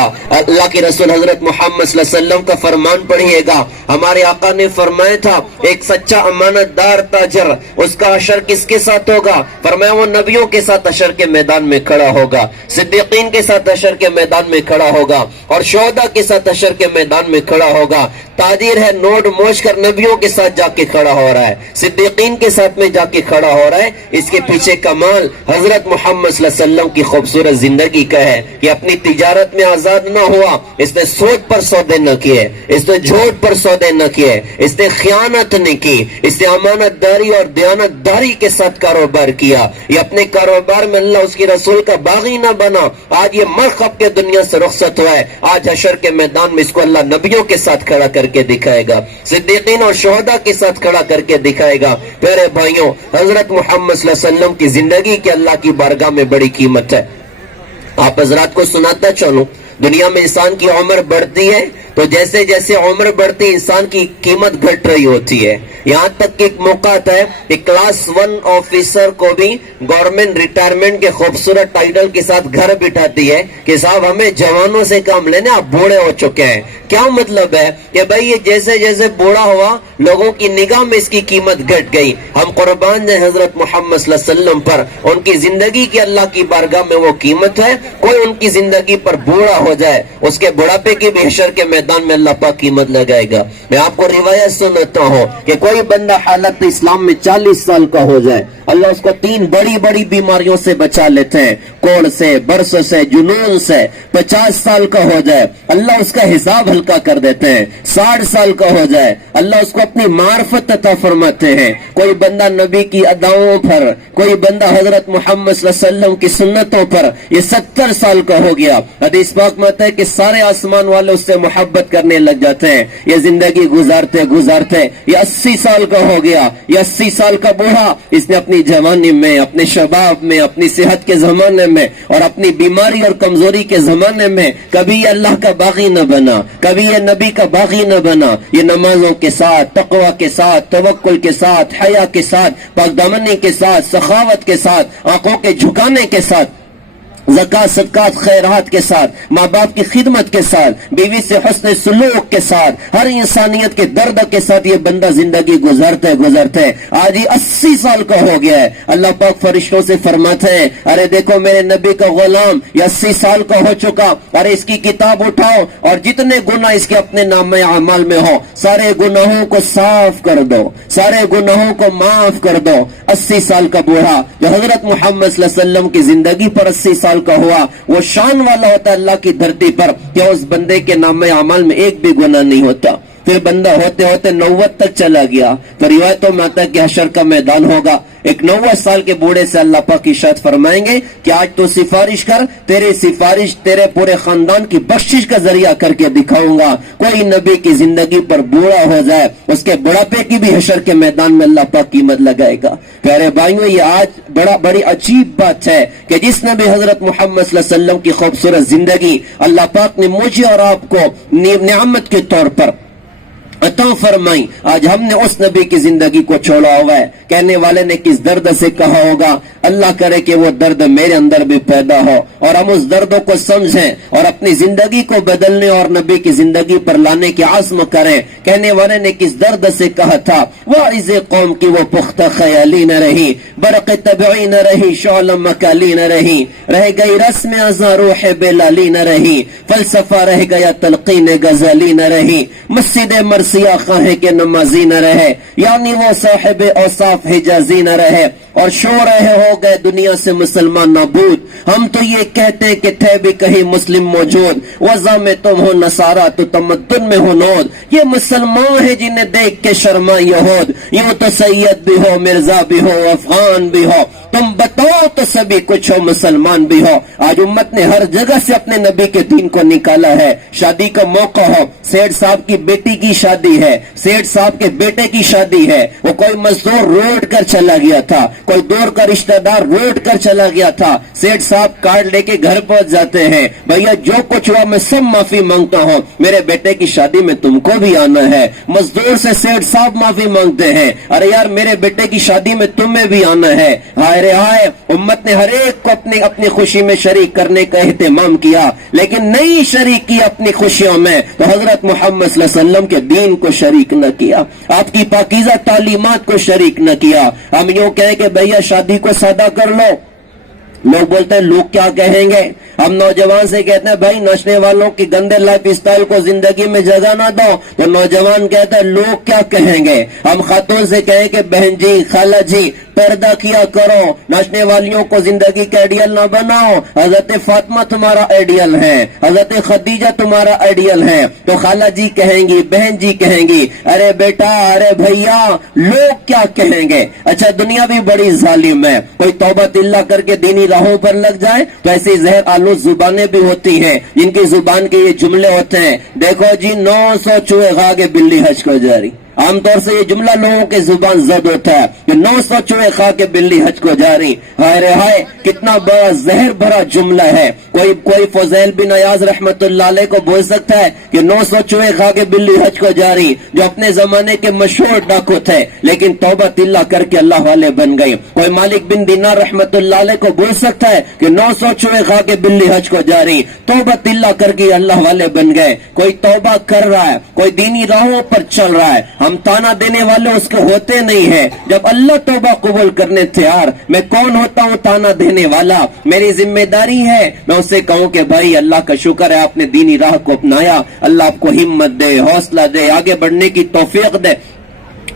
ہوگا. اللہ کے رسول حضرت محمد صلی اللہ علیہ وسلم کا فرمان پڑھیے گا. ہمارے آقا نے فرمایا تھا ایک سچا امانت دار تاجر اس کا حشر کس کے ساتھ ہوگا؟ فرمایا وہ نبیوں کے ساتھ حشر کے میدان میں کھڑا ہوگا, صدیقین کے ساتھ حشر کے میدان میں کھڑا ہوگا, اور شہداء کے ساتھ حشر کے میدان میں کھڑا ہوگا. تاجر ہے نوٹ موش کر نبیوں کے ساتھ جا کے کھڑا ہو رہا ہے, صدیقین کے ساتھ میں جا کے کھڑا ہو رہا ہے. اس کے پیچھے کمال حضرت محمد صلی اللہ علیہ وسلم کی خوبصورت زندگی کا ہے کہ اپنی تجارت میں آزاد نہ ہوا, اس نے سود پر سودے نہ کیے, اس نے جھوٹ پر سودے نہ کیے, اس نے خیانت نہیں کی, اس نے امانت داری اور دیانت داری کے ساتھ کاروبار کیا. یہ اپنے کاروبار میں اللہ اس کی رسول کا باغی نہ بنا. آج یہ مرخب کے دنیا سے رخصت ہوا ہے, آج حشر کے میدان میں اس کو اللہ نبیوں کے ساتھ کھڑا کر کے دکھائے گا, صدیقین اور شہداء کے ساتھ کھڑا کر کے دکھائے گا. پیارے بھائیوں, حضرت محمد صلی اللہ علیہ وسلم کی زندگی کی اللہ کی بارگاہ میں بڑی قیمت ہے. آپ حضرات کو سناتا چلوں, دنیا میں انسان کی عمر بڑھتی ہے تو جیسے جیسے عمر بڑھتی انسان کی قیمت گھٹ رہی ہوتی ہے. یہاں تک کہ ایک موقع آتا ہے کہ کلاس 1 آفیسر کو بھی گورنمنٹ ریٹائرمنٹ کے خوبصورت ٹائٹل کے ساتھ گھر بٹھاتی ہے کہ صاحب ہمیں جوانوں سے کام لینے, آپ بوڑھے ہو چکے ہیں. کیا مطلب ہے کہ بھائی یہ جیسے جیسے بوڑھا ہوا لوگوں کی نگاہ میں اس کی قیمت گھٹ گئی. ہم قربان ہیں حضرت محمد صلی اللہ علیہ وسلم پر, ان کی زندگی کی اللہ کی بارگاہ میں وہ قیمت ہے. کوئی ان کی زندگی پر بوڑھا ہو جائے, اس کے بڑھاپے کی بھی حشر کے میدان میں اللہ پاک قیمت لگائے گا. میں آپ کو روایت سناتا ہوں کہ کوئی بندہ حالت اسلام میں 40 سال کا ہو جائے, اللہ اس کو 3 بڑی بڑی بیماریوں سے بچا لیتے ہیں, کوڑ سے, برس سے, جنون سے. 50 سال کا ہو جائے اللہ اس کا حساب ہلکا کر دیتے ہیں. 60 سال کا ہو جائے اللہ اس کو اپنی معرفت عطا فرماتے ہیں. کوئی بندہ نبی کی اداؤں پر, کوئی بندہ حضرت محمد صلی اللہ علیہ وسلم کی سنتوں پر, یہ 70 سال کا ہو گیا. حدیث پاک میں آتا ہے کہ سارے آسمان والے اس سے محبت کرنے لگ جاتے ہیں. یہ زندگی گزارتے گزارتے یہ 80 سال کا ہو گیا. یہ 80 سال کا بوڑھا, اس نے اپنی جوانی میں, اپنے شباب میں, اپنی صحت کے زمانے میں اور اپنی بیماری اور کمزوری کے زمانے میں کبھی یہ اللہ کا باغی نہ بنا, کبھی یہ نبی کا باغی نہ بنا. یہ نمازوں کے ساتھ, تقوی کے ساتھ, توکل کے ساتھ, حیا کے ساتھ, پاک دامنی کے ساتھ, سخاوت کے ساتھ, آنکھوں کے جھکانے کے ساتھ, زکات صدقات خیرات کے ساتھ, ماں باپ کی خدمت کے ساتھ, بیوی سے حسن سلوک کے ساتھ, ہر انسانیت کے درد کے ساتھ یہ بندہ زندگی گزارتے گزارتے آج یہ 80 سال کا ہو گیا ہے. اللہ پاک فرشتوں سے فرماتے ہیں ارے دیکھو میرے نبی کا غلام یہ 80 سال کا ہو چکا, ارے اس کی کتاب اٹھاؤ اور جتنے گناہ اس کے اپنے نام اعمال میں ہو سارے گناہوں کو صاف کر دو, سارے گناہوں کو معاف کر دو. 80 سال کا بوڑھا جو حضرت محمد صلی اللہ علیہ وسلم کی زندگی پر 80 سال کا ہوا, وہ شان والا ہوتا ہے اللہ کی دھرتی پر کہ اس بندے کے نام اعمال میں ایک بھی گناہ نہیں ہوتا. پھر بندہ ہوتے ہوتے 90 تک چلا گیا تو روایتوں میں آتا ہے کہ حشر کا میدان ہوگا. ایک 90 سال کے بوڑھے سے اللہ پاک ارشاد فرمائیں گے کہ آج تو سفارش کر, تیرے سفارش تیرے پورے خاندان کی بخشش کا ذریعہ کر کے دکھاؤں گا. کوئی نبی کی زندگی پر بوڑھا ہو جائے اس کے بڑھاپے کی بھی حشر کے میدان میں اللہ پاک قیمت لگائے گا. پیارے بھائیوں, یہ آج بڑی عجیب بات ہے کہ جس نبی حضرت محمد صلی اللہ علیہ وسلم کی خوبصورت زندگی اللہ پاک نے مجھے اور آپ کو نعمت کے طور پر عطا فرمائی, آج ہم نے اس نبی کی زندگی کو چھوڑا ہوا ہے. کہنے والے نے کس درد سے کہا ہوگا, اللہ کرے کہ وہ درد میرے اندر بھی پیدا ہو اور ہم اس دردوں کو سمجھیں اور اپنی زندگی کو بدلنے اور نبی کی زندگی پر لانے کی عزم کریں. کہنے والے نے کس درد سے کہا تھا, واعظ قوم کی وہ پختہ خیالی نہ رہی, برق طبعی نہ رہی, شعلہ مکالی نہ رہی, رہ گئی رسم ازاں روح بلالی نہ رہی, فلسفہ رہ گیا تلقین غزالی نہ رہی, مسجد مرثیہ خواہ کے نمازی نہ رہے, یعنی وہ صاحب اوصاف حجازی نہ رہے, اور شو رہے ہو گئے دنیا سے مسلمان نابود. ہم تو یہ کہتے ہیں کہ تھے بھی کہیں مسلم موجود, وضع میں تم ہو نصارہ تو تمدن میں ہو نود. یہ مسلمان ہے جنہیں دیکھ کے شرما یہود, یوں تو سید بھی ہو, مرزا بھی ہو, افغان بھی ہو, تم بتاؤ تو سبھی کچھ ہو, مسلمان بھی ہو. آج امت نے ہر جگہ سے اپنے نبی کے دین کو نکالا ہے. شادی کا موقع ہو, سیٹ صاحب کی بیٹی کی شادی ہے, سیٹ صاحب کے بیٹے کی شادی ہے, وہ کوئی مزدور روڈ کر چلا گیا تھا, کوئی دور کا رشتہ دار روڈ کر چلا گیا تھا, سیٹ صاحب کارڈ لے کے گھر پہنچ جاتے ہیں, بھیا جو کچھ ہوا میں سب معافی مانگتا ہوں, میرے بیٹے کی شادی میں تم کو بھی آنا ہے. مزدور سے سیٹ صاحب معافی مانگتے ہیں, ارے یار میرے بیٹے کی شادی میں تمہیں بھی آنا ہے. ہائے हाय हाय, उम्मत ने हर एक को अपनी अपनी खुशी में शरीक करने का एहतमाम किया, लेकिन नहीं शरीक किया अपनी खुशियों में तो हजरत मोहम्मद सल्लल्लाहु अलैहि वसल्लम के दीन को शरीक न किया, आपकी पाकीज़ा तालीमात को शरीक न किया। हम यूं कहें कि भैया शादी को सादा कर लो, लोग बोलते हैं लोग क्या कहेंगे। हम नौजवान से कहते हैं भाई नशने वालों की गंदे लाइफ स्टाइल को जिंदगी में जगह ना दो, तो नौजवान कहते हैं लोग क्या कहेंगे। हम खातून से कहें कि बहन जी, खाला जी, पर्दा किया करो, नशने वालियों को जिंदगी का आइडियल ना बनाओ। हजरत फातिमा तुम्हारा आइडियल है, हजरत खदीजा तुम्हारा आइडियल है, तो खाला जी कहेंगी, बहन जी कहेंगी, अरे बेटा, अरे भैया, लोग क्या कहेंगे। अच्छा, दुनिया भी बड़ी जालिम है, कोई तौबा तिल्ला करके दीनी राहों पर लग जाए तो ऐसी जहर आलू जुबानें भी होती हैं, जिनकी जुबान के ये जुमले होते हैं, देखो जी 900 चूहे खा के बिल्ली हज को जा रही। आमतौर से ये जुमला लोगों के जुबान जद होता है कि 900 चूहे खा के बिल्ली हज को जा रही। हाय रे हाय, कितना बड़ा जहर भरा जुमला है। कोई फुज़ैल बिन अयाज रहमतुल्लाह अलैह को बोल सकता है कि 900 चूहे खा के बिल्ली हज को जा रही, जो अपने जमाने के मशहूर डाकू थे, लेकिन तौबा तिल्ला करके अल्लाह वाले बन गए। कोई मालिक बिन दीनार रहमतुल्लाह अलैह को बोल सकता है कि 900 चूहे खा के बिल्ली हज को जा रही, तौबा तिल्ला करके अल्लाह वाले बन गए। कोई तौबा कर रहा है, कोई दीनी राहों पर चल रहा है, हम ताना देने वाले उसके होते नहीं है। जब अल्लाह तौबा कबूल करने तैयार, मैं कौन होता हूँ ताना देने वाला। मेरी जिम्मेदारी है मैं उससे कहूँ कि भाई अल्लाह का शुक्र है आपने दीनी राह को अपनाया, अल्लाह आपको हिम्मत दे, हौसला दे, आगे बढ़ने की तौफीक दे।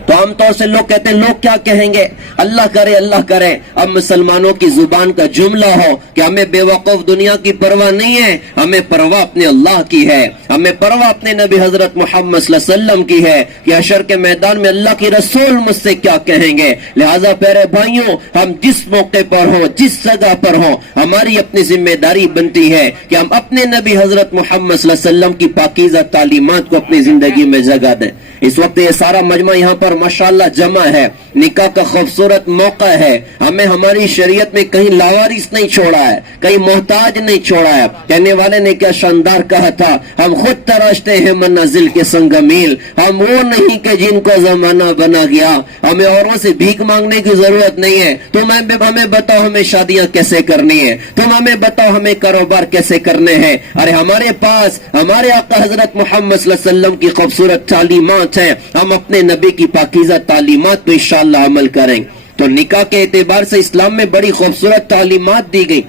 तो आमतौर से लोग कहते हैं लोग क्या कहेंगे, अल्लाह करे अल्लाह करे। अब मुसलमानों की जुबान का जुमला हो कि हमें बेवकूफ दुनिया की परवाह नहीं है, हमें परवाह अपने अल्लाह की है, हमें परवाह अपने नबी हजरत मोहम्मद सल्लल्लाहु अलैहि वसल्लम की है कि हशर के मैदान में अल्लाह की रसूल मुझसे क्या कहेंगे। लिहाजा प्यारे भाइयों, हम जिस मौके पर हो, जिस जगह पर हो, हमारी अपनी जिम्मेदारी बनती है कि हम अपने नबी हजरत मोहम्मद सल्लल्लाहु अलैहि वसल्लम की पाकीज़ा तालीमात को अपनी जिंदगी में जगह दें। इस वक्त ये सारा मजमा यहाँ पर माशाअल्लाह जमा है, निकाह का खूबसूरत मौका है। हमें हमारी शरीयत में कहीं लावारिस नहीं छोड़ा है, कहीं मोहताज नहीं छोड़ा है। कहने वाले ने क्या शानदार कहा था, हम खुद तराशते हैं मनाजिल के संगमील, हम वो नहीं कि जिनको जमाना बना गया। हमें औरों से भीख मांगने की जरूरत नहीं है। तुम हमें बताओ हमें शादियां कैसे करनी है, तुम हमें बताओ हमें कारोबार कैसे करने हैं। अरे हमारे पास हमारे आका हजरत मोहम्मद सल्लल्लाहु अलैहि वसल्लम की खूबसूरत तालीमात है, हम अपने नबी की पाकीज़ा तालीमात पे इंशाअल्लाह अमल करेंगे। तो निकाह के एतबार से इस्लाम में बड़ी खूबसूरत तालीमात दी गई,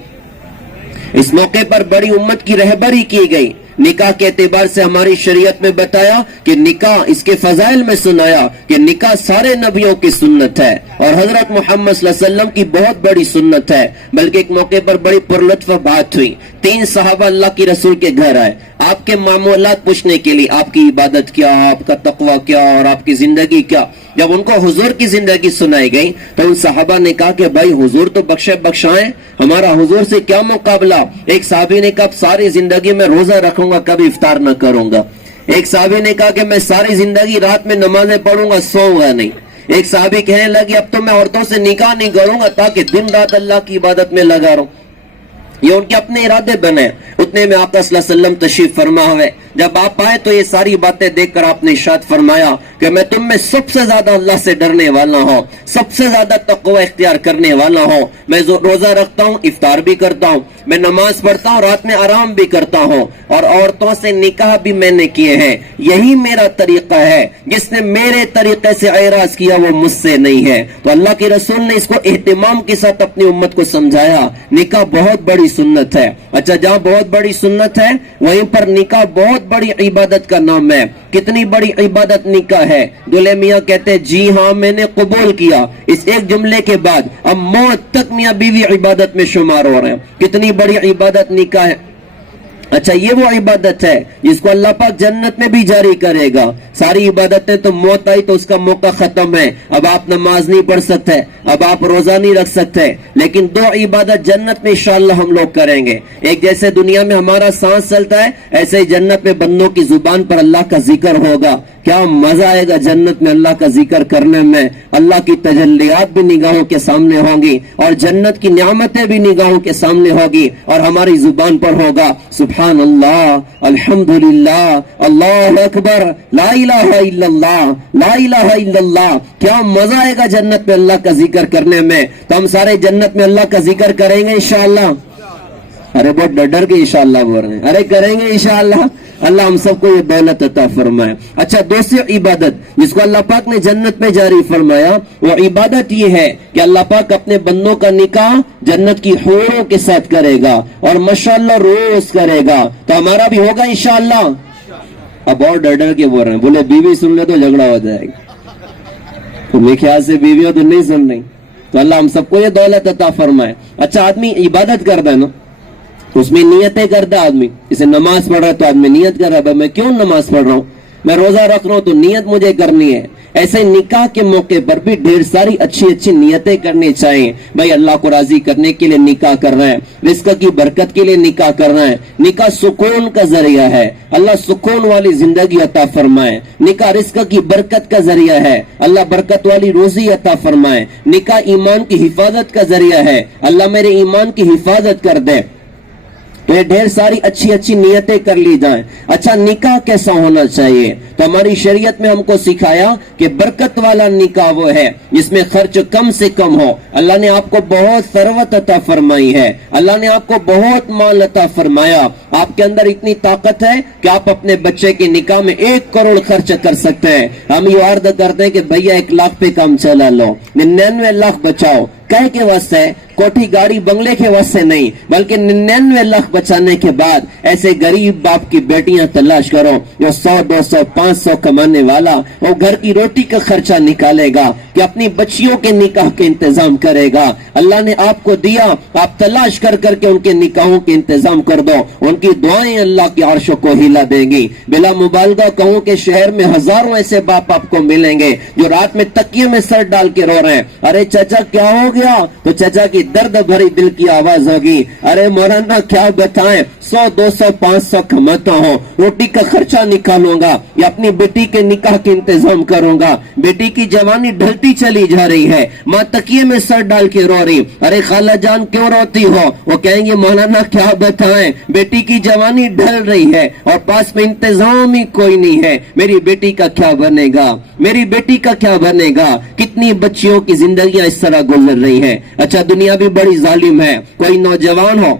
इस मौके पर बड़ी उम्मत की रहबरी की गई। निकाह के एतबार से हमारी शरीयत में बताया कि निकाह, इसके फजाइल में सुनाया कि निकाह सारे नबियों की सुन्नत है और हजरत मोहम्मद सल्लल्लाहु अलैहि वसल्लम की बहुत बड़ी सुन्नत है। बल्कि एक मौके पर बड़ी पुरलुत्फ बात हुई, 3 सहाबा अल्लाह की रसूल के घर आए आपके मामूलात पूछने के लिए, आपकी इबादत क्या, आपका तकवा क्या और आपकी जिंदगी क्या। जब उनको हुजूर की जिंदगी सुनाई गई तो उन सहाबा ने कहा कि भाई हुजूर तो बख्शे बख्शाएं, हमारा हुजूर से क्या मुकाबला। एक साहबी ने कहा सारी जिंदगी में रोजा रखूंगा, कभी इफ्तार न करूंगा। एक साहबी ने कहा कि मैं सारी जिंदगी रात में नमाजें पढ़ूंगा, सोऊंगा नहीं। एक साहबी कहने लगी अब तो मैं औरतों से निकाह नहीं करूंगा ताकि दिन रात अल्लाह की इबादत में लगा रहूं। ये उनके अपने इरादे बने। उतने में आका सल्लल्लाहु अलैहि वसल्लम तशरीफ फरमा हुए, जब आप आए तो ये सारी बातें देखकर आपने इरशाद फरमाया कि मैं तुम में सबसे ज्यादा अल्लाह से डरने वाला हूँ, सबसे ज्यादा तक़वा इख्तियार करने वाला हूँ। मैं रोजा रखता हूँ, इफ्तार भी करता हूँ, मैं नमाज पढ़ता हूँ, रात में आराम भी करता हूँ और औरतों से निकाह भी मैंने किए हैं। यही मेरा तरीका है, जिसने मेरे तरीके से एराज किया वो मुझसे नहीं है। तो अल्लाह के रसूल ने इसको एहतिमाम के साथ अपनी उम्मत को समझाया। निकाह बहुत बड़ी सुन्नत है। अच्छा, जहाँ बहुत बड़ी सुन्नत है वहीं पर निकाह बहुत बड़ी इबादत का नाम है। कितनी बड़ी इबादत निकाह है। दूल्हे मियाँ कहते हैं जी हाँ मैंने कबूल किया। इस एक जुमले के बाद अब मौत तक मियाँ बीवी इबादत में शुमार हो रहे हैं। कितनी बड़ी इबादत निकाह है। अच्छा, ये वो इबादत है जिसको अल्लाह पाक जन्नत में भी जारी करेगा। सारी इबादतें तो मौत आई तो उसका मौका खत्म है, अब आप नमाज नहीं पढ़ सकते, अब आप रोजा नहीं रख सकते, लेकिन 2 इबादत जन्नत में इंशाअल्लाह हम लोग करेंगे। एक जैसे दुनिया में हमारा सांस चलता है, ऐसे ही जन्नत में बंदों की जुबान पर अल्लाह का जिक्र होगा کیا مزہ آئے گا جنت میں اللہ کا ذکر کرنے میں. اللہ کی تجلیات بھی نگاہوں کے سامنے ہوں گی اور جنت کی نعمتیں بھی نگاہوں کے سامنے ہوگی اور ہماری زبان پر ہوگا سبحان اللہ, الحمدللہ, اللہ اکبر, لا الہ الا اللہ, لا الہ الا اللہ. کیا مزہ آئے گا جنت میں اللہ کا ذکر کرنے میں. تو ہم سارے جنت میں اللہ کا ذکر کریں گے انشاءاللہ. ارے بہت ڈر کے انشاءاللہ بول رہے ہیں. ارے کریں گے انشاءاللہ. اللہ ہم سب کو یہ دولت عطا فرمائے. اچھا, دوسری عبادت جس کو اللہ پاک نے جنت میں جاری فرمایا وہ عبادت یہ ہے کہ اللہ پاک اپنے بندوں کا نکاح جنت کی حوروں کے ساتھ کرے گا اور ماشاءاللہ روز کرے گا. تو ہمارا بھی ہوگا انشاءاللہ. اب اور ڈر کے بول رہے ہیں, بولے بیوی سن لے تو جھگڑا ہو جائے گا. تو میرے خیال سے بیویوں تو نہیں سن رہی. تو اللہ ہم سب کو یہ دولت عطا فرمائے. اچھا, آدمی عبادت کرتا ہے نا, اس میں نیتیں کرتا آدمی. جسے نماز پڑھ رہا ہے تو آدمی نیت کر رہا ہے, میں کیوں نماز پڑھ رہا ہوں, میں روزہ رکھ رہا ہوں تو نیت مجھے کرنی ہے. ایسے نکاح کے موقع پر بھی ڈھیر ساری اچھی نیتیں کرنی چاہیے. بھائی اللہ کو راضی کرنے کے لیے نکاح کر رہے ہیں, رزق کی برکت کے لیے نکاح کر رہے ہیں. نکاح سکون کا ذریعہ ہے, اللہ سکون والی زندگی عطا فرمائے. نکاح رزق کی برکت کا ذریعہ ہے, اللہ برکت والی روزی عطا فرمائے. نکاح ایمان کی حفاظت کا ذریعہ ہے, اللہ میرے ایمان کی حفاظت کر دے. تو یہ ڈھیر ساری اچھی نیتیں کر لی جائیں. اچھا, نکاح کیسا ہونا چاہیے؟ تو ہماری شریعت میں ہم کو سکھایا کہ برکت والا نکاح وہ ہے جس میں خرچ کم سے کم ہو. اللہ نے آپ کو بہت ثروت عطا فرمائی ہے, اللہ نے آپ کو بہت مال عطا فرمایا. آپ کے اندر اتنی طاقت ہے کہ آپ اپنے بچے کے نکاح میں 1 کروڑ خرچ کر سکتے ہیں. ہم یہ عرض کرتے ہیں کہ بھیا 1 لاکھ پہ کام چلا لو, 99 لاکھ بچاؤ. کہے کے واسطے, کوٹھی گاڑی بنگلے کے واسطے نہیں, بلکہ 99 لاکھ بچانے کے بعد ایسے غریب باپ کی بیٹیاں تلاش کرو جو 100 200 500 کمانے والا وہ گھر کی روٹی کا خرچہ نکالے گا کہ اپنی بچیوں کے نکاح کے انتظام کرے گا. اللہ نے آپ کو دیا, آپ تلاش کر کے ان کے نکاحوں کے انتظام کر دو. ان کی دعائیں اللہ کی عرش کو ہلا دیں گی. بلا مبالغہ کہوں کہ شہر میں ہزاروں ایسے باپ آپ کو ملیں گے جو رات میں تکیے میں سر ڈال کے رو رہے ہیں, ارے چچا کیا ہو گیا؟ تو چچا کی درد بھری دل کی آواز ہوگی, ارے مولانا کیا بتائیں, 100 200 500 کماتا ہوں, روٹی کا خرچہ نکالوں گا یا اپنی بیٹی کے نکاح کے انتظام کروں گا. بیٹی کی جوانی ڈھلتی چلی جا رہی ہے, ماں تکیے میں سر ڈال کے رو رہی, ارے خالہ جان کیوں روتی ہو؟ وہ کہیں گے مولانا کیا بتائیں, بیٹی کی جوانی ڈھل رہی ہے اور پاس میں انتظام ہی کوئی نہیں ہے, میری بیٹی کا کیا بنے گا, میری بیٹی کا کیا بنے گا. کتنی بچیوں کی زندگیاں اس طرح گزر رہی ہیں. اچھا, دنیا بھی بڑی ظالم ہے. کوئی نوجوان ہو,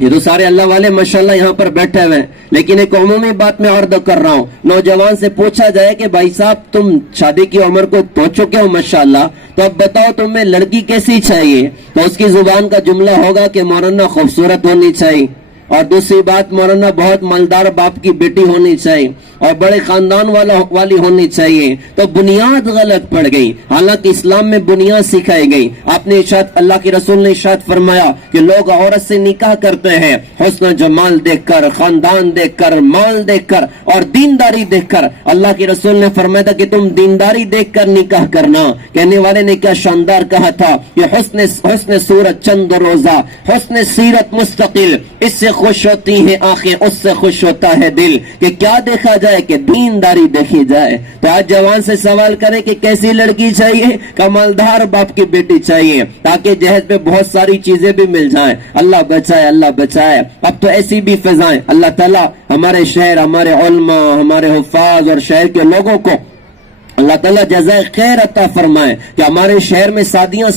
یہ تو سارے اللہ والے ماشاءاللہ یہاں پر بیٹھے ہوئے, لیکن ایک عمومی بات میں عرض کر رہا ہوں. نوجوان سے پوچھا جائے کہ بھائی صاحب تم شادی کی عمر کو پہنچ چکے ہو ماشاءاللہ, تو اب بتاؤ تمہیں لڑکی کیسی چاہیے؟ تو اس کی زبان کا جملہ ہوگا کہ مولانا خوبصورت ہونی چاہیے, اور دوسری بات مولانا بہت مالدار باپ کی بیٹی ہونی چاہیے اور بڑے خاندان والی ہونی چاہیے. تو بنیاد غلط پڑ گئی. حالانکہ اسلام میں بنیاد سکھائی گئی. آپ نے اللہ کے رسول نے ارشاد فرمایا کہ لوگ عورت سے نکاح کرتے ہیں حسن جمال دیکھ کر, خاندان دیکھ کر, مال دیکھ کر اور دینداری دیکھ کر. اللہ کے رسول نے فرمایا تھا کہ تم دینداری دیکھ کر نکاح کرنا. کہنے والے نے کیا شاندار کہا تھا, یہ حسن صورت چند روزہ, حسن سیرت مستقل, اس سے خوش ہوتی ہیں آنکھیں, اس سے خوش ہوتا ہے دل. کہ کیا دیکھا جائے, کہ دینداری دیکھی جائے. تو آج جوان سے سوال کریں کہ کیسی لڑکی چاہیے, کمالدار باپ کی بیٹی چاہیے تاکہ جہیز پہ بہت ساری چیزیں بھی مل جائیں. اللہ بچائے, اللہ بچائے. اب تو ایسی بھی فضائیں, اللہ تعالیٰ ہمارے شہر, ہمارے علماء, ہمارے حفاظ اور شہر کے لوگوں کو اللہ تعالیٰ جزائے خیر عطا فرمائے کہ ہمارے شہر میں شادیاں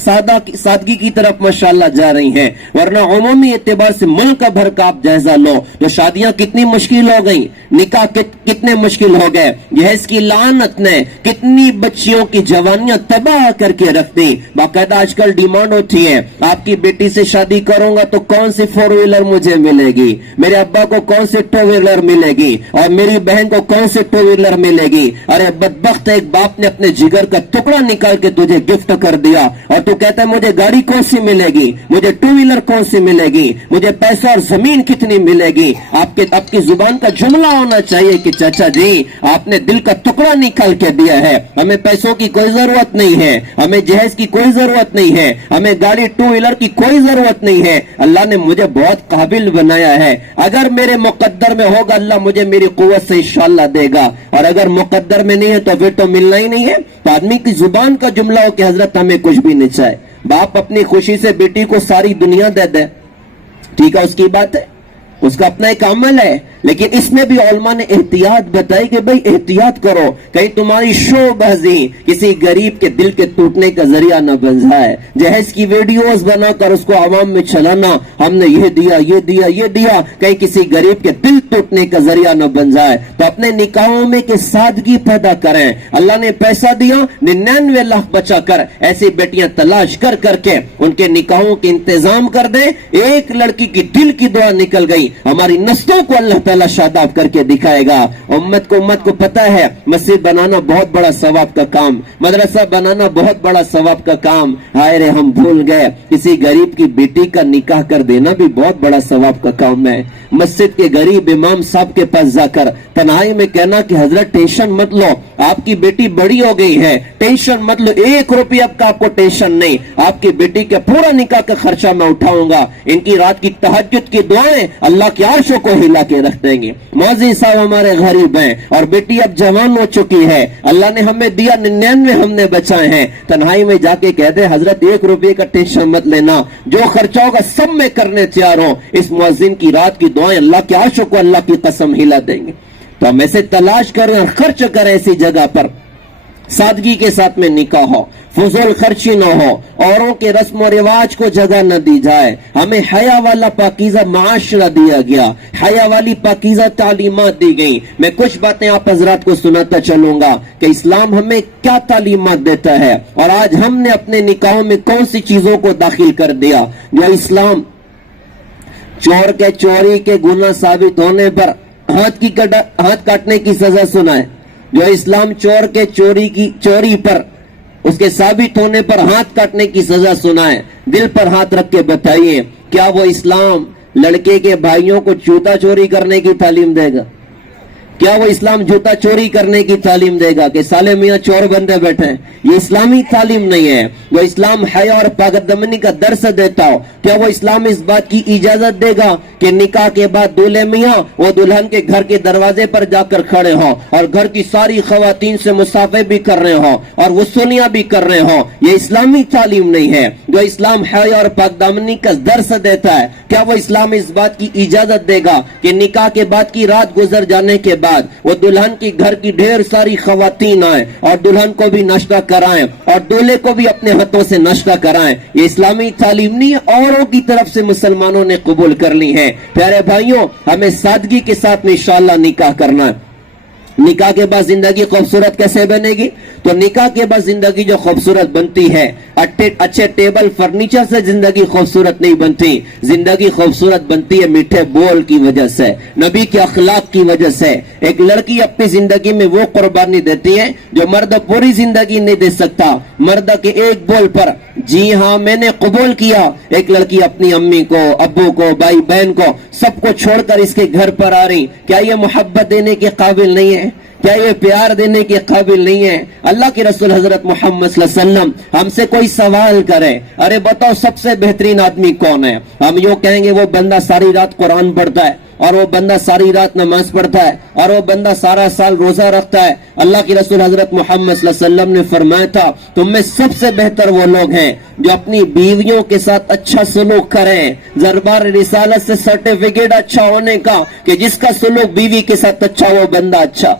سادگی کی طرف ماشاءاللہ جا رہی ہیں. ورنہ عمومی اعتبار سے ملک بھر کا آپ جائزہ لو تو شادیاں کتنی مشکل ہو گئیں, نکاح کتنے مشکل ہو گئے. جہیز کی لعنت نے کتنی بچیوں کی جوانیاں تباہ کر کے رکھ دی. باقاعدہ آج کل ڈیمانڈ ہوتی ہے, آپ کی بیٹی سے شادی کروں گا تو کون سی 4 ویلر مجھے ملے گی, میرے ابا کو کون سی 2 ویلر ملے گی, اور میری بہن کو کون سی 2 ویلر ملے گی. ارے بدبخت, ایک باپ نے اپنے جگر کا ٹکڑا نکال کے تجھے گفٹ کر دیا اور تو کہتا ہے مجھے گاڑی کون سی ملے گی, مجھے 2 ویلر کون سی ملے گی, مجھے پیسہ اور زمین کتنی ملے گی. آپ کی زبان کا جملہ ہونا چاہیے کہ चाचा जी आपने दिल का टुकड़ा निकाल के दिया है, हमें पैसों की कोई जरूरत नहीं है, हमें जहेज की कोई जरूरत नहीं है, हमें गाड़ी टू व्हीलर की कोई जरूरत नहीं है, अल्लाह ने मुझे बहुत काबिल बनाया है, अगर मेरे मुकद्दर में होगा अल्लाह मुझे मेरी कुव्वत से इंशाअल्लाह देगा, और अगर मुकद्दर में नहीं है तो फिर तो मिलना ही नहीं है। तो आदमी की जुबान का जुमला हो कि हजरत हमें कुछ भी नहीं चाहिए। बाप अपनी खुशी से बेटी को सारी दुनिया दे दे, ठीक है, उसकी बात है, उसका अपना एक अमल है, लेकिन इसमें भी उलमा ने एहतियात बताई कि भाई एहतियात करो, कहीं तुम्हारी शोबाजी किसी गरीब के दिल के टूटने का जरिया न बन जाए। जहेज की वीडियोस बनाकर उसको आवाम में चलाना, हमने ये दिया ये दिया ये दिया, कहीं किसी गरीब के दिल टूटने का जरिया न बन जाए। तो अपने निकाहों में के सादगी पैदा करें। अल्लाह ने पैसा दिया, 99 लाख बचा कर ऐसी बेटियां तलाश कर करके उनके निकाहों के इंतजाम कर दें। एक लड़की की दिल की दुआ निकल गई, हमारी नस्लों को अल्लाह ताला शादाब करके दिखाएगा। उम्मत को पता है मस्जिद बनाना बहुत बड़ा सवाब का काम, मदरसा बनाना बहुत बड़ा सवाब का काम। हाय रे हम भूल गए, किसी गरीब की बेटी का निकाह कर देना भी बहुत बड़ा सवाब का काम है। मस्जिद के गरीब इमाम साहब के पास जाकर तन्हाई में कहना कि हजरत टेंशन मत लो, आपकी बेटी बड़ी हो गई है, टेंशन मत लो, 1 रुपया का आपको टेंशन नहीं, आपकी बेटी का पूरा निकाह का खर्चा मैं उठाऊंगा। इनकी रात की तहज्जुद की दुआएं अल्लाह के अर्शों को हिला के रख देंगे। मौजी साहब हमारे गरीब हैं और बेटी अब जवान हो चुकी है, अल्लाह ने हमें दिया, 99 हमने बचाए हैं। तन्हाई में जाके कहते हजरत 1 रुपये का टेंशन मत लेना, जो खर्चा होगा सब में करने तैयार हो। इस मुअज्जिन की रात की दुआएं अल्लाह के अर्शों को अल्लाह की कसम हिला देंगे। तो हम ऐसे तलाश करें और खर्च करें ऐसी जगह पर, सादगी के साथ में निकाह हो, फजूल खर्ची न हो, औरों के रस्म और रिवाज को जगह न दी जाए। हमें हया वाला पाकीज़ा माशरा दिया गया, हया वाली पाकीज़ा तालीमात दी गई। मैं कुछ बातें आप हजरात को सुनाता चलूंगा कि इस्लाम हमें क्या तालीमात देता है और आज हमने अपने निकाहों में कौन सी चीजों को दाखिल कर दिया। जो इस्लाम चोर के चोरी के गुनाह साबित होने पर हाथ काटने की सजा सुनाए, जो इस्लाम चोर के चोरी पर उसके साबित होने पर हाथ काटने की सजा सुनाए, दिल पर हाथ रख के बताइए क्या वो इस्लाम लड़के के भाइयों को जूता चोरी करने की तालीम देगा? क्या वो इस्लाम जूता चोरी करने की तालीम देगा कि साले मियां चोर बंदे बैठे हैं? ये इस्लामी तालीम नहीं है। वो इस्लाम हया और पाकदमनी का दर्स देता हो, क्या वो इस्लाम इस बात की इजाजत देगा कि निकाह के बाद दूल्हे मियां वो दुल्हन के घर के दरवाजे पर जाकर खड़े हो और घर की सारी खवातीन से मुसाफे भी कर रहे हो और वसूलियां भी कर रहे हो? ये इस्लामी तालीम नहीं है। जो इस्लाम हया और पाकदमनी का दर्स देता है, क्या वो इस्लाम इस बात की इजाजत देगा कि निकाह के बाद की रात गुजर जाने के बाद वो दुल्हन की घर की ढेर सारी खवातीन आए और दुल्हन को भी नाश्ता कराएं और दूल्हे को भी अपने हाथों से नाश्ता कराएं? ये इस्लामी तालीम नहीं है, औरों की तरफ से मुसलमानों ने कबूल कर ली है। प्यारे भाइयों, हमें सादगी के साथ में इंशाअल्लाह निकाह करना है। निकाह के बाद जिंदगी खूबसूरत कैसे बनेगी? तो निकाह के बाद जिंदगी जो खूबसूरत बनती है, अच्छे टेबल फर्नीचर से जिंदगी खूबसूरत नहीं बनती। जिंदगी खूबसूरत बनती है मीठे बोल की वजह से, नबी के अखलाक की वजह से। एक लड़की अपनी जिंदगी में वो कुर्बानी देती है जो मर्द पूरी जिंदगी नहीं दे सकता। मर्द के एक बोल पर जी हाँ मैंने कबूल किया, एक लड़की अपनी अम्मी को, अब्बू को, भाई बहन को, सबको छोड़कर इसके घर पर आ रही, क्या ये मोहब्बत देने के काबिल नहीं है? क्या ये प्यार देने के काबिल नहीं है? अल्लाह के रसूल हजरत मोहम्मद सल्लल्लाहु अलैहि वसल्लम हमसे कोई सवाल करे, अरे बताओ सबसे बेहतरीन आदमी कौन है? हम यूं कहेंगे वो बंदा सारी रात कुरान पढ़ता है, और वो बंदा सारी रात नमाज पढ़ता है, और वो बंदा सारा साल रोजा रखता है। अल्लाह के रसूल हजरत मोहम्मद सल्लल्लाहु अलैहि वसल्लम ने फरमाया था, तुम में सबसे बेहतर वो लोग हैं जो अपनी बीवियों के साथ अच्छा सुलूक करें। दरबार रिसालत से सर्टिफिकेट अच्छा होने का कि जिसका सुलूक बीवी के साथ अच्छा वो बंदा अच्छा।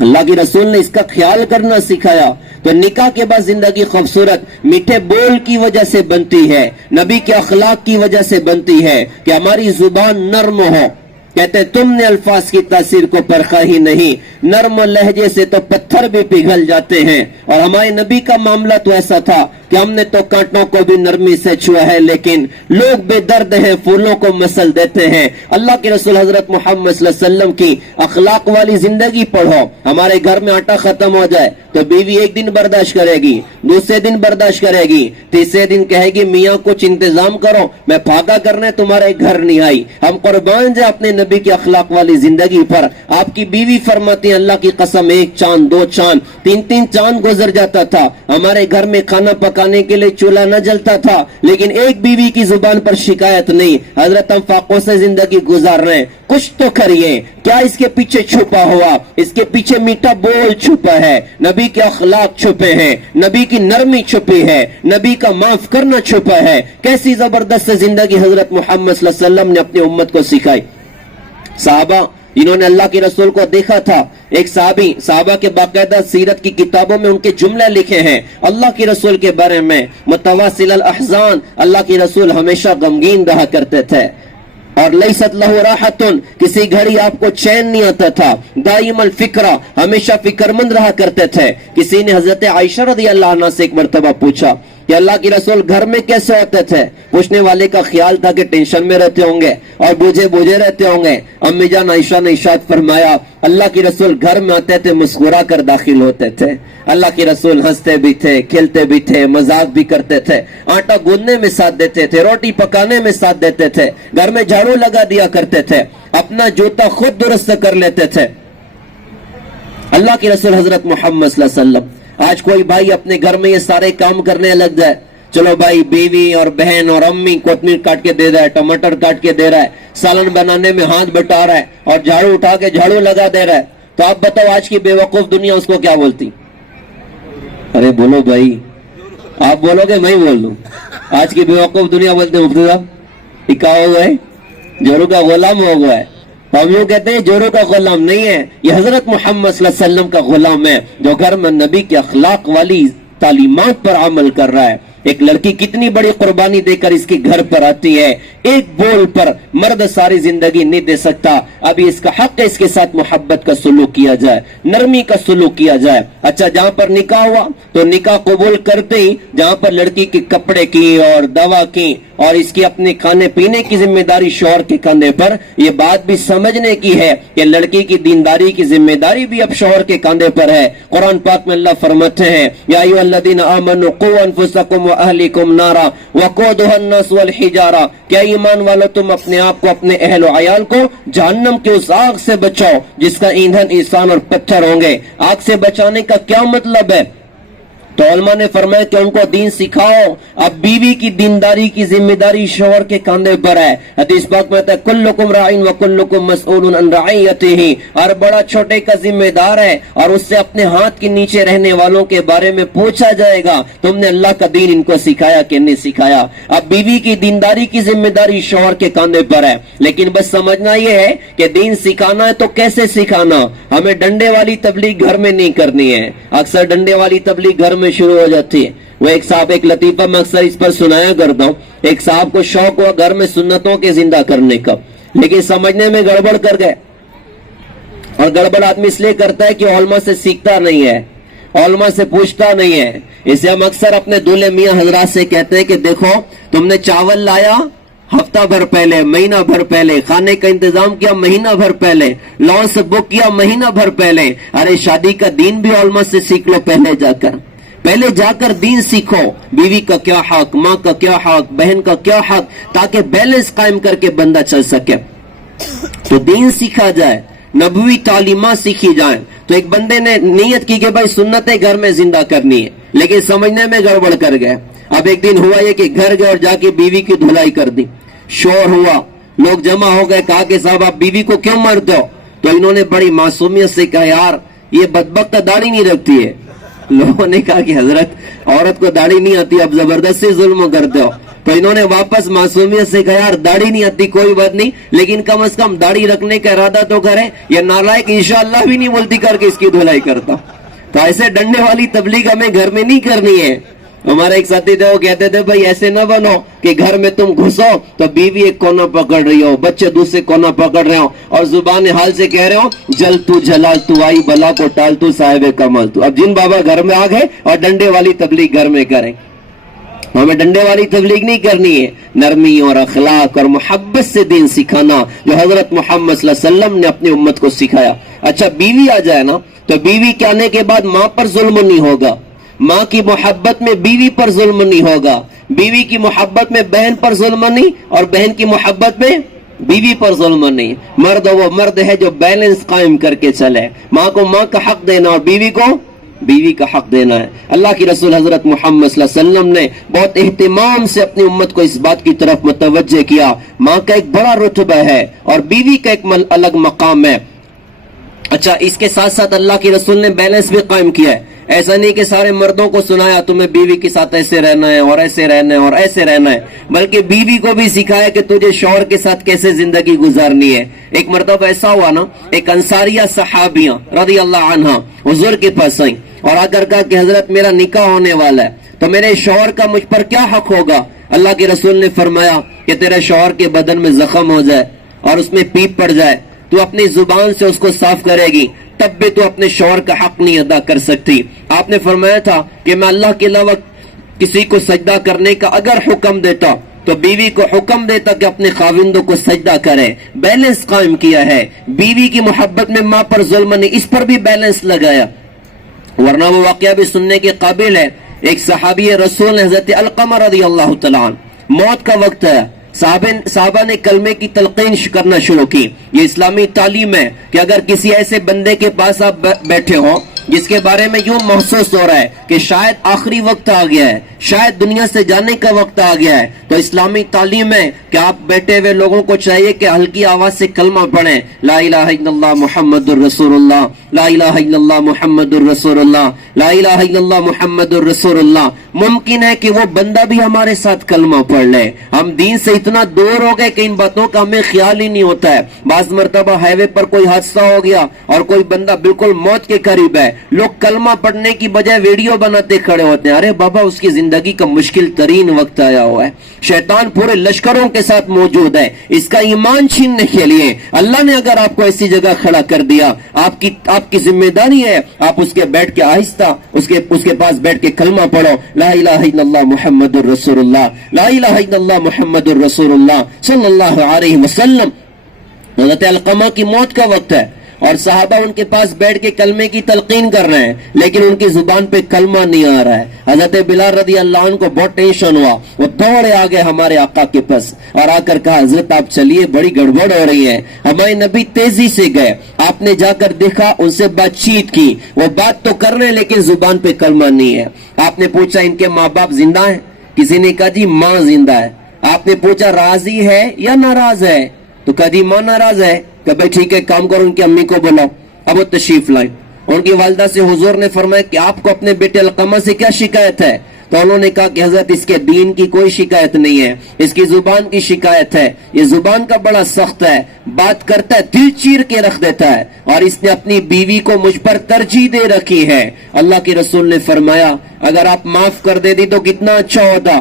अल्लाह के रसूल ने इसका ख्याल करना सिखाया। तो निकाह के बाद जिंदगी खूबसूरत मीठे बोल की वजह से बनती है, नबी के अखलाक की वजह से बनती है कि हमारी जुबान नर्म हो। कहते तुमने अल्फाज की तासीर को परखा ही नहीं, नर्म लहजे से तो पत्थर भी पिघल जाते हैं। और हमारे नबी का मामला तो ऐसा था, कि हमने तो कांटों को भी नरमी से छुआ है, लेकिन लोग बेदर्द हैं, फूलों को मसल देते हैं। अल्लाह के रसूल हजरत मोहम्मद सल्लल्लाहु अलैहि वसल्लम की अखलाक वाली जिंदगी पढ़ो। हमारे घर में आटा खत्म हो जाए तो बीवी एक दिन बर्दाश्त करेगी, दूसरे दिन बर्दाश्त करेगी, तीसरे दिन कहेगी मियाँ कुछ इंतजाम करो, मैं भागा करने तुम्हारे घर नहीं आई। हम कुर्बान जाए अपने नबी की अखलाक वाली जिंदगी पर। आपकी बीवी फरमाती है अल्लाह की कसम, एक चांद, दो चांद, तीन तीन चांद गुजर जाता था, हमारे घर में खाना पकाने के लिए चूल्हा न जलता था, लेकिन एक बीवी की जुबान पर शिकायत नहीं। हजरत हम फाकों से जिंदगी गुजार रहे हैं, कुछ तो करिए। क्या इसके पीछे छुपा हुआ? इसके पीछे मीठा बोल छुपा है, नबी के अखलाक छुपे हैं, नबी की नरमी छुपी है, नबी का माफ करना छुपा है। कैसी जबरदस्त जिंदगी हजरत मोहम्मद सल्लल्लाहु अलैहि वसल्लम ने अपनी उम्मत को सिखाई। साहबा इन्होंने अल्लाह के रसूल को देखा था, एक साहबा के बाकायदा सीरत की किताबों में उनके जुमले लिखे हैं अल्लाह के रसूल के बारे में। मुतवासिल अल अहजान, अल्लाह के रसूल हमेशा गमगीन रहा करते थे। और लैसत लहु राहतुन, किसी घड़ी आपको चैन नहीं आता था। दाइमल फिक्रा, हमेशा फिक्रमंद रहा करते थे। किसी ने हजरत आयशा रज़ी अल्लाह अन्हा से एक मर्तबा पूछा कि अल्लाह के रसूल घर में कैसे होते थे? पूछने वाले का ख्याल था कि टेंशन में रहते होंगे और बुझे रहते होंगे। अम्मी जान आयशा ने इरशाद फरमाया अल्लाह के रसूल घर में आते थे, मुस्कुरा कर दाखिल होते थे। अल्लाह के रसूल हंसते भी थे, खेलते भी थे, मजाक भी करते थे, आटा गूंदने में साथ देते थे, रोटी पकाने में साथ देते थे, घर में झाड़ू लगा दिया करते थे, अपना जूता खुद दुरुस्त कर लेते थे। अल्लाह के रसूल हजरत मोहम्मद सल्लल्लाहु अलैहि वसल्लम। आज कोई भाई अपने घर में ये सारे काम करने लग जाए, चलो भाई बीवी और बहन और अम्मी कोतमीर काट के दे रहा है, टमाटर काट के दे रहा है, सालन बनाने में हाथ बटा रहा है और झाड़ू उठा के झाड़ू लगा दे रहा है, तो आप बताओ आज की बेवकूफ दुनिया उसको क्या बोलती? अरे बोलो भाई, आप बोलोगे मैं बोल दूं? आज की बेवकूफ दुनिया बोलते मुफ्ती साहब क्या हो गए, जोरू का गुलाम हो गया है। हम यूं कहते हैं जोरों का गुलाम नहीं है, ये हजरत मोहम्मद सल्लल्लाहु अलैहि वसल्लम का गुलाम है जो घर में नबी के अखलाक वाली तालीमात पर अमल कर रहा है। एक लड़की कितनी बड़ी कुर्बानी देकर इसके घर पर आती है, एक बोल पर मर्द सारी जिंदगी नहीं दे सकता। अभी इसका हक है इसके साथ मोहब्बत का सुलूक किया जाए, नरमी का सुलूक किया जाए। अच्छा, जहां पर निकाह हुआ तो निकाह कबूल करते ही जहां पर लड़की के कपड़े की और दवा की और इसकी अपने खाने पीने की जिम्मेदारी शौहर के कंधे पर, ये बात भी समझने की है कि लड़की की दीनदारी की जिम्मेदारी भी अब शौहर के कंधे पर है। कुरान पाक में अल्लाह फरमाते हैं या अय्युहल्लज़ीना आमनू क़ू अनफुसकुम व अहलिकुम नारा वक़ूदुहा अन्नास वल हिजारा, क्या ईमान वालों तुम अपने आप को, अपने अहल व अयाल को जहन्नम के उस आग से बचाओ जिसका ईंधन इंसान और पत्थर होंगे। आग से बचाने का क्या मतलब है? तो उलमा ने फरमाया कि उनको दीन सिखाओ। अब बीवी की दीनदारी की जिम्मेदारी शौहर के कंधे पर है। हदीस पाक में आता है कुल्लुकुम राइन व कुल्लुकुम मसऊलुन अन रइयतिही, हर बड़ा छोटे का जिम्मेदार है और उससे अपने हाथ के नीचे रहने वालों के बारे में पूछा जाएगा तुमने अल्लाह का दीन इनको सिखाया कि नहीं सिखाया। अब बीवी की दीनदारी की जिम्मेदारी शौहर के कंधे पर है, लेकिन बस समझना यह है कि दीन सिखाना है तो कैसे सिखाना। हमें डंडे वाली तबलीग घर में नहीं करनी है। अक्सर डंडे वाली तबलीग घर में शुरू हो जाती है। वो एक साहब, एक लतीफा मैं अक्सर इस पर सुनाया करता हूँ, एक साहब को शौक हुआ घर में सुन्नतों के जिंदा करने का, लेकिन समझने में गड़बड़ कर गए। और गड़बड़ आदमी इसलिए करता है कि उलमा से सीखता नहीं है, उलमा से पूछता नहीं है। इसे हम अक्सर अपने दूल्हे मियाँ हजरात से कहते हैं कि देखो तुमने चावल लाया हफ्ता भर पहले, महीना भर पहले, खाने का इंतजाम किया महीना भर पहले, लॉन्च बुक किया महीना भर पहले। अरे शादी का दीन भी उलमा से सीख लो, पहले जाकर दीन सीखो। बीवी का क्या हक, माँ का क्या हक, बहन का क्या हक, ताकि बैलेंस कायम करके बंदा चल सके। तो दीन सीखा जाए, नबवी तालीमात सीखी जाए। तो एक बंदे ने नियत की कि भाई सुन्नतें घर में जिंदा करनी है, लेकिन समझने में गड़बड़ कर गए। अब एक दिन हुआ ये कि घर गए और जाके बीवी की धुलाई कर दी, शोर हुआ, लोग जमा हो गए, कहा कि साहब आप बीवी को क्यों मारते हो? तो इन्होंने बड़ी मासूमियत से कहा यार ये बदबख्त दाढ़ी नहीं रखती है। लोगों ने कहा कि हजरत औरत को दाढ़ी नहीं आती, अब जबरदस्ती जुल्म करते हो। तो इन्होंने वापस मासूमियत से कहा यार दाढ़ी नहीं आती कोई बात नहीं, लेकिन कम से कम दाढ़ी रखने का इरादा तो करे। ये नालायक इंशाअल्लाह भी नहीं बोलती करके इसकी धुलाई करता। तो ऐसे डंडे वाली तबलीग हमें घर में नहीं करनी है। हमारे एक साथी थे, वो कहते थे भाई ऐसे न बनो कि घर में तुम घुसो तो बीवी एक कोना पकड़ रही हो, बच्चे दूसरे कोना पकड़ रहे हो और जुबान हाल से कह रहे हो जल तू जलाल तू आई बला को टाल तू साहिब कमाल तू। अब जिन बाबा घर में आ गए और डंडे वाली तबलीग घर में करें, हमें डंडे वाली तबलीग नहीं करनी है, नरमी और अखलाक और मोहब्बत से दीन सिखाना जो हजरत मोहम्मद सल्लल्लाहु अलैहि वसल्लम ने अपनी उम्मत को सिखाया। अच्छा, बीवी आ जाए ना तो बीवी के आने के बाद माँ पर जुल्म नहीं होगा, माँ की मोहब्बत में बीवी पर जुल्म नहीं होगा, बीवी की मोहब्बत में बहन पर जुल्म नहीं और बहन की मोहब्बत में बीवी पर जुल्म नहीं। मर्द वो मर्द है जो बैलेंस कायम करके चले, माँ को माँ का हक देना और बीवी को बीवी का हक देना है। अल्लाह की रसूल हजरत मोहम्मद सल्लल्लाहु अलैहि वसल्लम ने बहुत एहतिमाम से अपनी उम्मत को इस बात की तरफ मुतवज्जे किया, माँ का एक बड़ा रुतबा है और बीवी का एक अलग मकाम है। अच्छा, इसके साथ साथ अल्लाह की रसूल ने बैलेंस भी कायम किया है। ऐसा नहीं कि सारे मर्दों को सुनाया तुम्हें बीवी के साथ ऐसे रहना है और ऐसे रहना है और ऐसे रहना है, बल्कि बीवी को भी सिखाया कि तुझे शौहर के साथ कैसे जिंदगी गुजारनी है। एक मर्तबा ऐसा हुआ ना, एक अंसारिया सहाबिया रज़ी अल्लाह अन्हा हुजूर के पास आई और आकर कहा कि हजरत मेरा निकाह होने वाला है, तो मेरे शौहर का मुझ पर क्या हक होगा। अल्लाह के रसूल ने फरमाया कि तेरे शौहर के बदन में जख्म हो जाए और उसमें पीप पड़ जाए, तू अपनी जुबान से उसको साफ करेगी, तब भी तू अपने शौहर का हक नहीं अदा कर सकती। आपने फरमाया था कि मैं अल्लाह के अलावा किसी को सजदा करने का अगर हुक्म देता तो बीवी को हुक्म देता कि अपने खाविंदों को सजदा करे। बैलेंस कायम किया है, बीवी की मोहब्बत में माँ पर जुल्म नहीं, इस पर भी बैलेंस लगाया। वरना वो वाकया भी सुनने के काबिल है। एक सहाबी रसूल हजरत अलकमा रज़ियल्लाहु तआला अन्हु, मौत का वक्त है, साहबा ने कलमे की तलकीन करना शुरू की। ये इस्लामी तालीम है कि अगर किसी ऐसे बंदे के पास आप बैठे हो जिसके बारे में यूं महसूस हो रहा है कि शायद आखिरी वक्त आ गया है, शायद दुनिया से जाने का वक्त आ गया है, तो इस्लामी तालीम है कि आप बैठे हुए लोगों को चाहिए कि हल्की आवाज से कलमा पढ़ें, ला इलाहा इल्लल्लाह मुहम्मदुर रसूलुल्लाह, ला इलाहा इल्लल्लाह मुहम्मदुर रसूलुल्लाह, ला इलाहा इल्लल्लाह मुहम्मदुर रसूलुल्लाह। मुमकिन है कि वो बंदा भी हमारे साथ कलमा पढ़ ले। हम दीन से इतना दूर हो गए कि इन बातों का हमें ख्याल ही नहीं होता है। बाज मर्तबा हाईवे पर कोई हादसा हो गया और कोई बंदा बिल्कुल मौत के करीब है, लोग कलमा पढ़ने की बजाय वीडियो बनाते खड़े होते हैं। अरे बाबा, उसकी जिंदगी का मुश्किल तरीन वक्त आया हुआ है, शैतान पूरे लश्करों के साथ मौजूद है, इसका ईमान छीनने के लिए अल्लाह ने अगर आपको ऐसी जगह खड़ा कर दिया, आपकी जिम्मेदारी है आप उसके बैठ के आहिस्ता उसके पास बैठ के कलमा पढ़ो, ला इलाहा इल्लल्लाह मुहम्मदुर रसूलुल्लाह, ला इलाहा इल्लल्लाह मुहम्मदुर रसूलुल्लाह सल्लल्लाहु अलैहि वसल्लम। हज़रत अलक़मा की मौत का वक्त है और सहाबा उनके पास बैठ के कलमे की तलकीन कर रहे हैं, लेकिन उनकी जुबान पे कलमा नहीं आ रहा है। हजरत बिलाल रज़ी अल्लाह अन्हु को बहुत टेंशन हुआ, वो दौड़े आ गए हमारे आका के पास और आकर कहा, हजरत आप चलिए, बड़ी गड़बड़ हो रही है। हमारे नबी तेजी से गए, आपने जाकर देखा, उनसे बातचीत की, वो बात तो कर रहे हैं लेकिन जुबान पे कलमा नहीं है। आपने पूछा इनके माँ बाप जिंदा है? किसी ने कहा जी माँ जिंदा है। आपने पूछा राजी है या नाराज है? तो कहा जी माँ नाराज है। कि भाई ठीक है, काम करो, उनकी अम्मी को बुलाओ। अब वो तशरीफ लाई, उनकी वालिदा से हुजूर ने फरमाया कि आपको अपने बेटे अलक़मा से क्या शिकायत है? तो उन्होंने कहा कि हजरत इसके दीन की कोई शिकायत नहीं है, इसकी जुबान की शिकायत है। ये जुबान का बड़ा सख्त है, बात करता है दिल चीर के रख देता है और इसने अपनी बीवी को मुझ पर तरजीह दे रखी है। अल्लाह के रसूल ने फरमाया अगर आप माफ कर देती तो कितना अच्छा होता।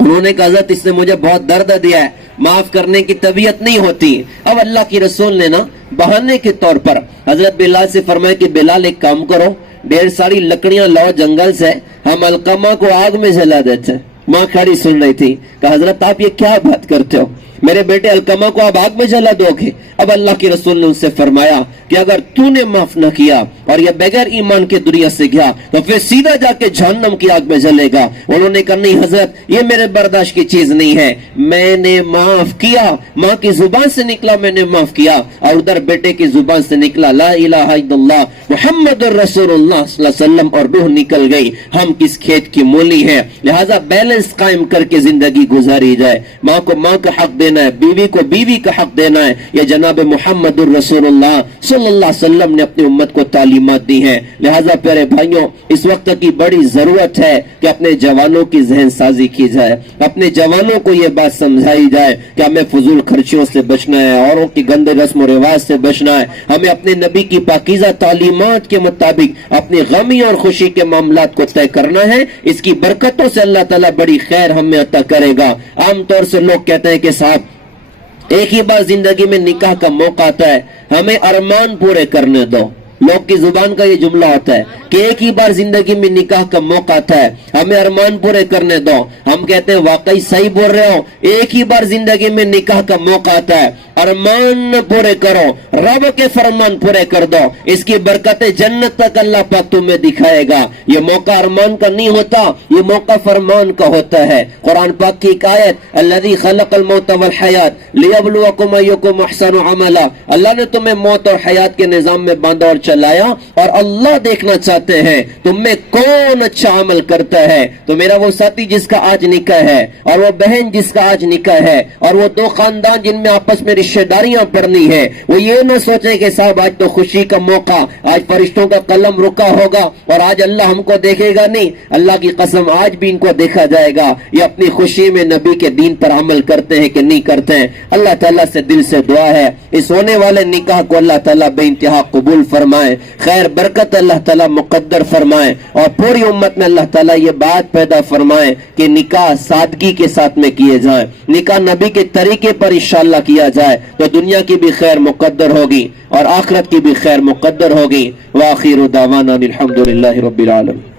उन्होंने कहा हजरत इसने मुझे बहुत दर्द दिया है, माफ करने की तबीयत नहीं होती। अब अल्लाह की रसूल ने ना बहाने के तौर पर हजरत बिलाल से फरमाया कि बिलाल एक काम करो, ढेर सारी लकड़ियां लाओ जंगल से, हम अलक़मा को आग में जला देते। माँ खड़ी सुन रही थी। कहा हजरत आप ये क्या बात करते हो, मेरे बेटे अलक़मा को आप आग में जला दोगे? अब अल्लाह के रसूल ने उनसे फरमाया कि अगर तूने माफ न किया और यह बगैर ईमान के दुनिया से गया तो फिर सीधा जाके जहन्नम की आग में जलेगा। उन्होंने कहा नहीं हजरत, ये मेरे बर्दाश्त की चीज नहीं है, मैंने माफ किया, माँ की जुबान से निकला मैंने माफ किया और उधर बेटे की जुबान से निकला ला इलाहा इल्लल्लाह मुहम्मदुर रसूलुल्लाह सल्लल्लाहु अलैहि वसल्लम और रूह निकल गई। हम किस खेत की मूली है, लिहाजा बैलेंस कायम करके जिंदगी गुजारी जाए। माँ को माँ का हक देना है, बीवी को बीवी का हक देना है। ये जनाब मुहम्मदुर रसूलुल्लाह सल्लल्लाहु अलैहि वसल्लम ने अपनी उम्मत को तालीमात दी है। लिहाजा प्यारे भाइयों, इस वक्त की बड़ी जरूरत है कि अपने जवानों की जहन साजी की जाए, अपने जवानों को ये बात समझाई जाए कि हमें फजूल खर्चियों से बचना है, औरों की गंदे रस्म रिवाज से बचना है। हमें अपने नबी की पाकीज़ा तालीमात के मुताबिक अपनी गमी और खुशी के मामलात को तय करना है। इसकी बरकतों से अल्लाह ताला बड़ी खैर हमें अता करेगा। आमतौर से लोग कहते हैं कि साहब एक ही बार जिंदगी में निकाह का मौका आता है, हमें अरमान पूरे करने दो। लोग की जुबान का ये जुमला होता है کہ ایک ہی بار زندگی میں نکاح کا موقع آتا ہے, ہمیں ارمان پورے کرنے دو. ہم کہتے ہیں واقعی صحیح بول رہے ہو, ایک ہی بار زندگی میں نکاح کا موقع آتا ہے, ارمان پورے کرو, رب کے فرمان پورے کر دو, اس کی برکت جنت تک اللہ پاک تمہیں دکھائے گا. یہ موقع ارمان کا نہیں ہوتا, یہ موقع فرمان کا ہوتا ہے. قرآن پاک کی ایک آیت, الذی خلق الموت والحیات لیبلوکم ایکم احسن عملا, اللہ نے تمہیں موت اور حیات کے نظام میں باندھا اور چلایا, اور اللہ دیکھنا چاہتے ہیں تم میں کون اچھا عمل کرتا ہے. تو میرا وہ ساتھی جس کا آج نکاح ہے, اور وہ بہن جس کا آج نکاح ہے, اور وہ دو خاندان جن میں آپس میں رشتہ داریاں پڑنی ہے, وہ یہ نہ سوچیں کہ صاحب آج تو خوشی کا موقع, آج فرشتوں کا قلم رکا ہوگا اور آج اللہ ہم کو دیکھے گا. نہیں, اللہ کی قسم آج بھی ان کو دیکھا جائے گا. یہ اپنی خوشی میں نبی کے دین پر عمل کرتے ہیں کہ نہیں کرتے ہیں. اللہ تعالیٰ سے دل سے دعا ہے اس ہونے والے نکاح کو اللہ تعالیٰ بے انتہا قبول فرمائے, خیر برکت اللہ تعالیٰ مقدر فرمائے, اور پوری امت میں اللہ تعالیٰ یہ بات پیدا فرمائے کہ نکاح سادگی کے ساتھ میں کیے جائیں, نکاح نبی کے طریقے پر انشاءاللہ کیا جائے تو دنیا کی بھی خیر مقدر ہوگی اور آخرت کی بھی خیر مقدر ہوگی. وآخر دعوانا الحمدللہ رب العالمین.